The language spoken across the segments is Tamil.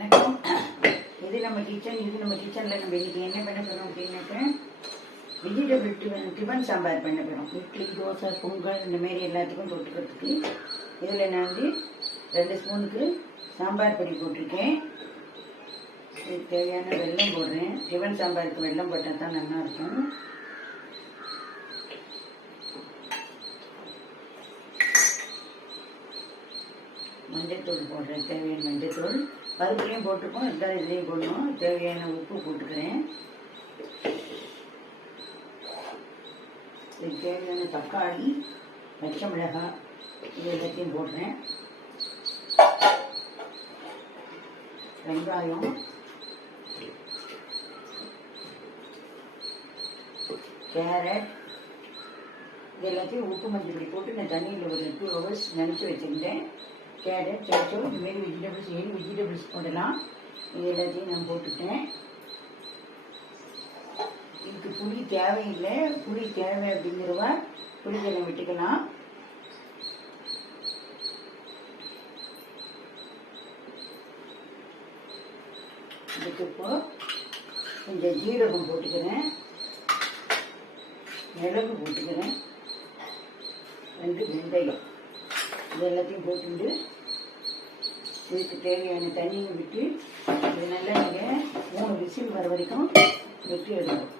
வணக்கம். இது நம்ம கிச்சனில் நம்ம இன்னைக்கு என்ன பண்ண போகிறோம் அப்படின்னாக்க வெஜிடபிள் டிஃபன் சாம்பார் பண்ண போகிறோம். இட்லி, தோசை, பொங்கல் இந்தமாரி எல்லாத்துக்கும் தொட்டுக்கிறதுக்கு. இதில் நான் 2 ஸ்பூனுக்கு சாம்பார் பொடி போட்டிருக்கேன். இதுக்கு தேவையான வெல்லம் போடுறேன். டிஃபன் சாம்பாருக்கு வெல்லம் போட்டால் தான் நல்லா இருக்கும். மஞ்சத்தூள் போடுறேன், தேவையான மஞ்சத்தூள். பருப்புலையும் போட்டுப்போம், எல்லா இதுலேயும் போடணும். தேவையான உப்பு போட்டுக்கிறேன். இதுக்கு தேவையான தக்காளி, பச்சை மிளகாய் இது எல்லாத்தையும் போடுறேன். வெங்காயம், கேரட் இது எல்லாத்தையும் உப்பு மஞ்சள் போட்டு நான் தண்ணியில் ஒரு 2 hours நினச்சி வச்சுருந்தேன். கேரட், சோச்சோ இதுமாரி வெஜிடபிள்ஸ் போடலாம். இது எல்லாத்தையும் நான் போட்டுட்டேன். இதுக்கு புளி தேவையில்லை. புளி தேவை அப்படிங்கிறவ புளித்தலை விட்டுக்கலாம். இதுக்கு இப்போ கொஞ்சம் ஜீரகம் போட்டுக்கிறேன், மிளகு போட்டுக்கிறேன், 2 வெந்தயம் இது எல்லாத்தையும் போட்டுட்டு இதுக்கு தேவையான தண்ணியை விட்டு இது நல்லா நீங்கள் 3 விசில் வர வரைக்கும் வெட்டி எடுக்கணும்.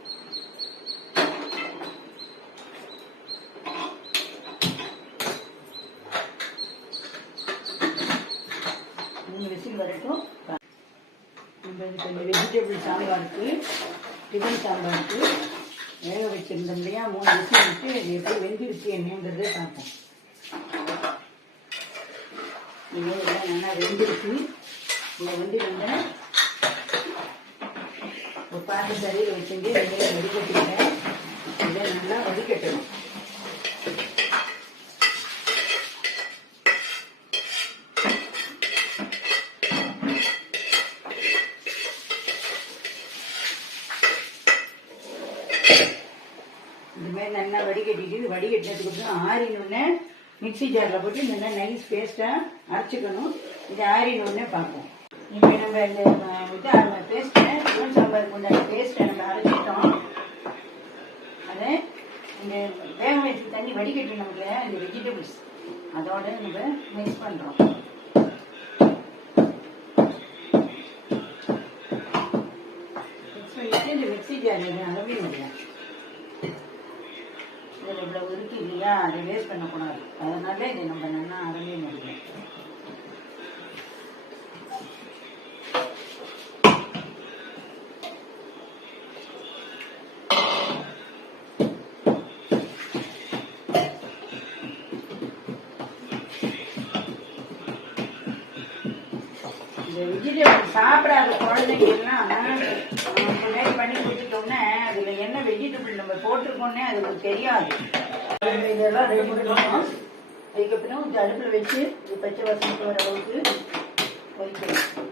விசில் வரட்டும். நம்ம இந்த வெஜிடபிள் சாம்பாருக்கு, டிஃபன் சாம்பாருக்கு வேக வச்சுருந்தோம் இல்லையா, 3 விசில் விட்டு இது எப்படி வெந்திருக்கு என்னங்கிறத பார்ப்போம். இதெல்லாம் நல்லா வெந்திருக்கு. இதை நம்ம ஒரு பாட்டு சரியில் வச்சுட்டு வெங்காயம் வடிகட்டிட்டேன். இதை நல்லா வடிகட்டணும். இந்த மாதிரி நல்லா வடிகட்டிட்டு வடிகட்டினதுக்கு அப்புறம் ஆறினோடனே மிக்சி ஜாரில் போட்டு நல்லா நைஸ் பேஸ்ட்டாக அரைச்சிக்கணும். இது ஆறினோடனே பார்ப்போம். இப்போ நம்ம இந்த பேஸ்ட்டை டிஃபன் சாம்பாருக்கு உண்டான பேஸ்ட்டை நம்ம அரைச்சிட்டோம். அதை இந்த வேக வச்சு தண்ணி வடிகட்டி நமக்கு இந்த வெஜிடபிள்ஸ் அதோட நம்ம மிக்ஸ் பண்ணுறோம். மிக்ஸ் பண்ணிட்டு இந்த மிக்சி ஜாரில் அளவே முடியும். இதில் இவ்வளோ இருக்கு இல்லையா, அதை வேஸ்ட் பண்ணக்கூடாது. அதனால இதை நம்ம நல்லா அரைவே முடியும். இந்த வெஜிடபிள் சாப்பிடாத குழந்தைங்கெல்லாம் முன்னாடி பண்ணி கொடுத்துட்டோம்னா அதில் என்ன வெஜிடபிள் நம்ம போட்டிருக்கோன்னே அதுக்கு தெரியாது. இதெல்லாம் ரெடி பண்ணணும். அதுக்கப்புறம் இந்த அடுப்பில் வச்சு பச்சை வாசனைக்கு வர அளவுக்கு வைக்கணும்.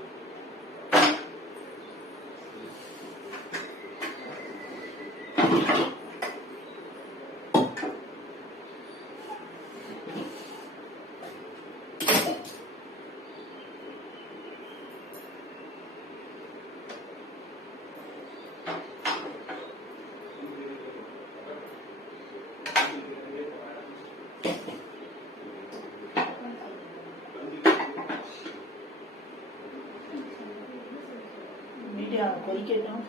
கொதிக்கட்டும்.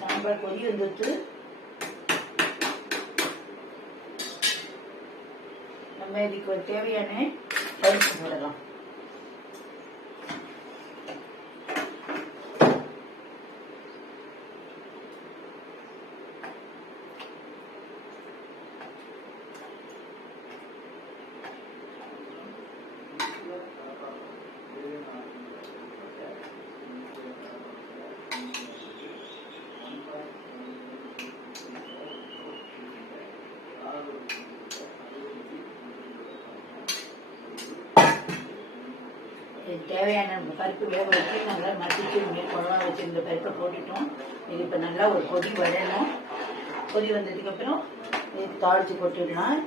சாம்பார் கொதி வந்துட்டு நம்ம இதுக்கு தேவையான பருப்பு போடலாம். தேவையான பருப்பு வேக வச்சு நல்லா மசிச்சு குழம்பா வச்சுருந்த பருப்பை போட்டுட்டோம். இது இப்போ நல்லா ஒரு கொதி வரணும். கொதி வந்ததுக்கப்புறம் தாளித்து போட்டுடலாம்.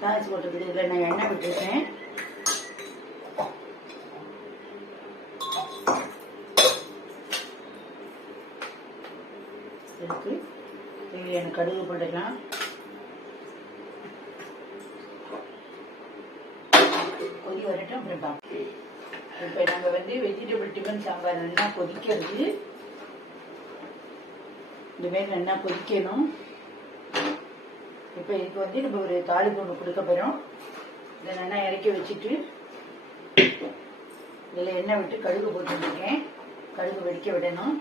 தாளித்து போட்டதுக்கு இதில் நான் எண்ணெய் விட்டுருக்கேன். இதுக்கு தேவையான கடுகு போட்டுக்கலாம். கொதி வரட்டும். அப்புறம் பார்ப்போம். இப்போ நாங்கள் வந்து வெஜிடபிள் டிஃபன் சாம்பார் நல்லா கொதிக்கிறது. இந்தமாரி நல்லா கொதிக்கணும். இப்போ இதுக்கு வந்து நம்ம ஒரு தாளிப்பு ஒன்று கொடுக்க போகிறோம். இதை நல்லா இறக்கி வச்சுட்டு இதில் எண்ணெய் விட்டு கடுகு போட்டுருக்கேன். கடுகு வெடிக்க விடணும்.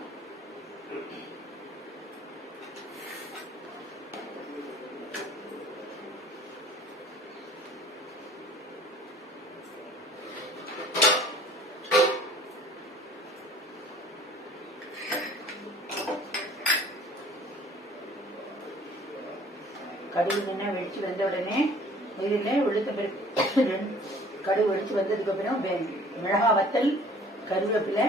கடுகு நல்லா வெடிச்சு வந்த உடனே இதில் உளுத்த பருப்பு கடுகு வெடிச்சு வந்ததுக்கப்புறம் மிளகா வத்தல், கருவேப்பிலை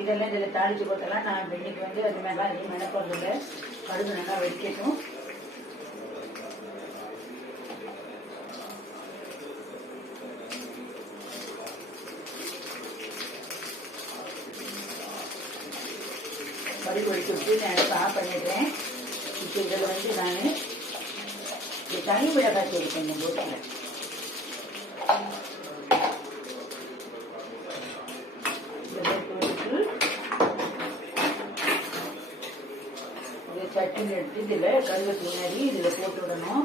இதெல்லாம் இதில் தாளித்து போட்டலாம். நான் இன்னைக்கு வந்து அது மாதிரிலாம் அதிகம் நினைப்பதில்லை. கடுகு நல்லா வெடிக்கட்டும். கடுகு வெடிச்சு விட்டு நான் ஆஃப் பண்ணிடுறேன். இப்போ இதில் வந்து நான் தனி மிளகாய் தூள் கொஞ்சம் போட்டுக்கிறேன். போட்டுட்டு சட்னி எடுத்து இதில் கருவேப்பிலை நரி இதில் போட்டு விடணும்.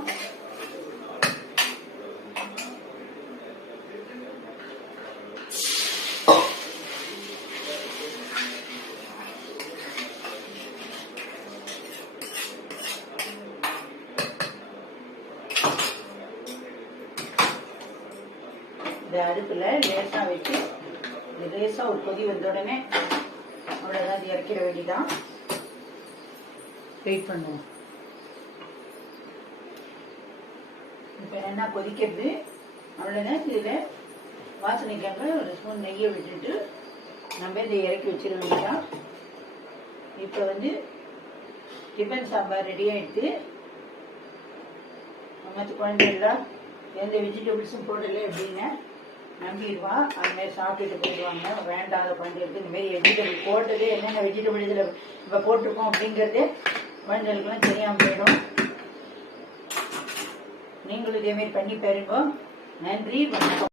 இந்த அடுப்பில் லேசாக வச்சு லேசாக ஒரு கொதி வந்த உடனே அவ்வளோதான், இது இறக்கிட வேண்டிதான். வெயிட் பண்ணுவோம். இப்போ என்ன கொதிக்கிறது அவ்வளோதான். இதில் வாசனைக்காக ஒரு ஸ்பூன் நெய்யை விட்டுட்டு நம்ம இதை இறக்கி வச்சிட வேண்டியதான். இப்போ வந்து டிஃபன் சாம்பார் ரெடி ஆகிடுது. மற்ற குழந்தைகள்லாம் எந்த வெஜிடபிள்ஸும் போடலை அப்படின்னு நம்பிடுவா. அதுமாரி சாப்பிட்டுட்டு போயிடுவாங்க. வேண்டாத குழந்தைகளுக்கு இந்தமாரி வெஜிடபிள் போட்டது என்னென்ன வெஜிடபிள் இதில் இப்போ போட்டிருக்கோம் அப்படிங்கிறது குழந்தைகளுக்குலாம் தெரியாமல் போயிடும். நீங்களும் இதேமாரி பண்ணி பாருங்க. நன்றி, வணக்கம்.